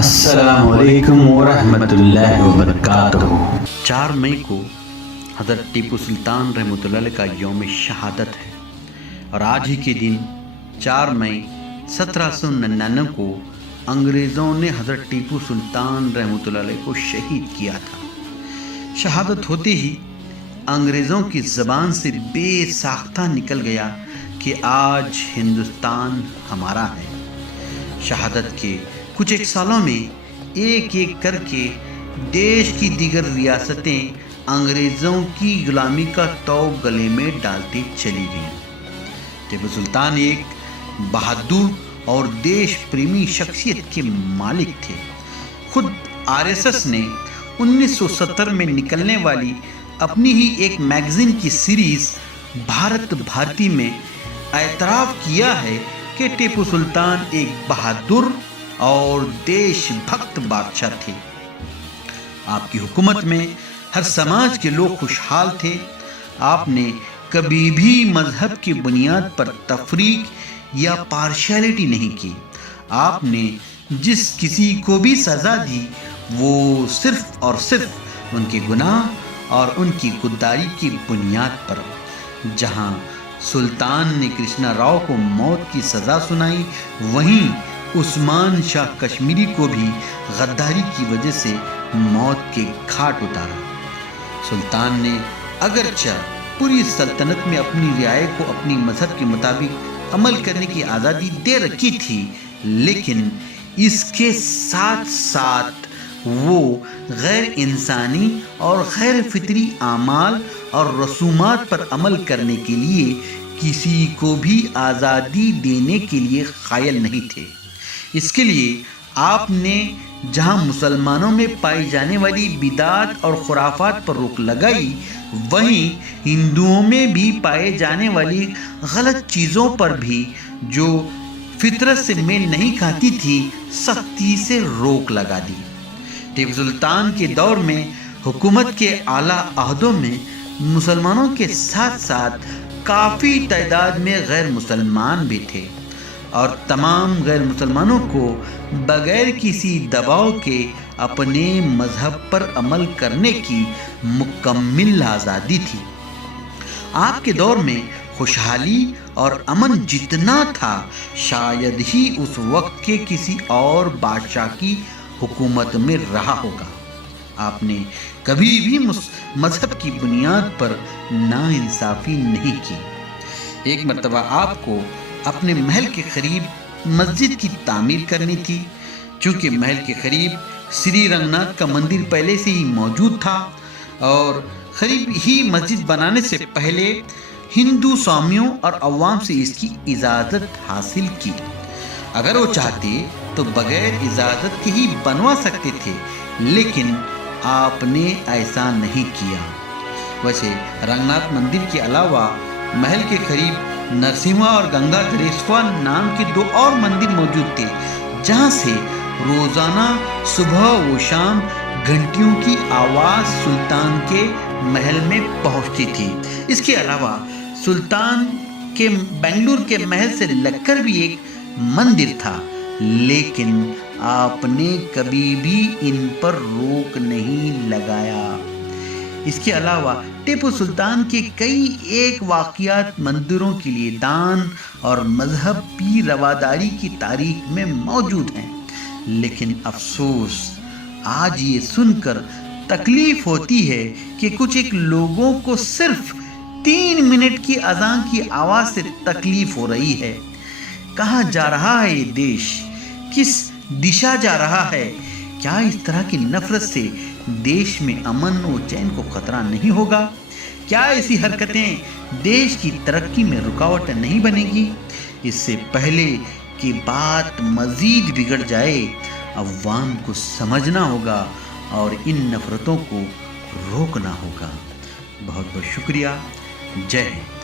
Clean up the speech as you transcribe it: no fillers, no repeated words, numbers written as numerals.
السلام علیکم ورحمۃ اللہ وبرکاتہ۔ 4 مئی کو حضرت ٹیپو سلطان رحمۃ اللہ علیہ کا یوم شہادت ہے اور آج ہی کے دن 4 مئی 1799 کو انگریزوں نے حضرت ٹیپو سلطان رحمۃ اللہ علیہ کو شہید کیا تھا۔ شہادت ہوتے ہی انگریزوں کی زبان سے بے ساختہ نکل گیا کہ آج ہندوستان ہمارا ہے۔ شہادت کے کچھ ایک سالوں میں ایک ایک کر کے دیش کی دیگر ریاستیں انگریزوں کی غلامی کا طوق گلے میں ڈالتی چلی گئیں۔ ٹیپو سلطان ایک بہادر اور دیش پریمی شخصیت کے مالک تھے۔ خود RSS نے 1970 میں نکلنے والی اپنی ہی ایک میگزین کی سیریز بھارت بھارتی میں اعتراف کیا ہے کہ ٹیپو سلطان ایک بہادر اور دیش بھکت بادشاہ تھے۔ آپ کی حکومت میں ہر سماج کے لوگ خوشحال تھے۔ آپ نے کبھی بھی مذہب کی بنیاد پر تفریق یا پارشیلٹی نہیں کی۔ آپ نے جس کسی کو بھی سزا دی وہ صرف اور صرف ان کے گناہ اور ان کی غداری کی بنیاد پر۔ جہاں سلطان نے کرشنا راؤ کو موت کی سزا سنائی، وہیں عثمان شاہ کشمیری کو بھی غداری کی وجہ سے موت کے گھاٹ اتارا۔ سلطان نے اگرچہ پوری سلطنت میں اپنی رعایا کو اپنی مذہب کے مطابق عمل کرنے کی آزادی دے رکھی تھی، لیکن اس کے ساتھ ساتھ وہ غیر انسانی اور غیر فطری اعمال اور رسومات پر عمل کرنے کے لیے کسی کو بھی آزادی دینے کے لیے قائل نہیں تھے۔ اس کے لیے آپ نے جہاں مسلمانوں میں پائی جانے والی بدعات اور خرافات پر روک لگائی، وہیں ہندوؤں میں بھی پائے جانے والی غلط چیزوں پر بھی جو فطرت سے میل نہیں کھاتی تھی سختی سے روک لگا دی۔ ٹیپو سلطان کے دور میں حکومت کے اعلیٰ عہدوں میں مسلمانوں کے ساتھ ساتھ کافی تعداد میں غیر مسلمان بھی تھے، اور تمام غیر مسلمانوں کو بغیر کسی دباؤ کے اپنے مذہب پر عمل کرنے کی مکمل آزادی تھی۔ آپ کے دور میں خوشحالی اور امن جتنا تھا شاید ہی اس وقت کے کسی اور بادشاہ کی حکومت میں رہا ہوگا۔ آپ نے کبھی بھی مذہب کی بنیاد پر ناانصافی نہیں کی۔ ایک مرتبہ آپ کو اپنے محل کے قریب مسجد کی تعمیر کرنی تھی۔ چونکہ محل کے قریب سری رنگناتھ کا مندر پہلے سے ہی موجود تھا اور قریب ہی مسجد بنانے سے پہلے ہندو سوامیوں اور عوام سے اس کی اجازت حاصل کی۔ اگر وہ چاہتے تو بغیر اجازت کے ہی بنوا سکتے تھے، لیکن آپ نے ایسا نہیں کیا۔ ویسے رنگناتھ مندر کے علاوہ محل کے قریب نرسمہا اور گنگا دریشوا نام کے 2 اور مندر موجود تھے، جہاں سے روزانہ صبح و شام گھنٹیوں کی آواز سلطان کے محل میں پہنچتی تھی۔ اس کے علاوہ سلطان کے بنگلور کے محل سے لگ کر بھی ایک مندر تھا، لیکن آپ نے کبھی بھی ان پر روک نہیں لگایا۔ اس کے علاوہ ٹیپو سلطان کے کئی ایک واقعات مندروں کے لیے دان اور مذہبی رواداری کی تاریخ میں موجود ہیں، لیکن افسوس آج یہ سن کر تکلیف ہوتی ہے کہ کچھ ایک لوگوں کو صرف 3 منٹ کی اذان کی آواز سے تکلیف ہو رہی ہے۔ کہاں جا رہا ہے یہ دیش؟ کس دشا جا رہا ہے؟ کیا اس طرح کی نفرت سے دیش میں امن و چین کو خطرہ نہیں ہوگا؟ کیا ایسی حرکتیں دیش کی ترقی میں رکاوٹ نہیں بنے گی؟ اس سے پہلے کہ بات مزید بگڑ جائے، عوام کو سمجھنا ہوگا اور ان نفرتوں کو روکنا ہوگا۔ بہت بہت شکریہ۔ جے ہند۔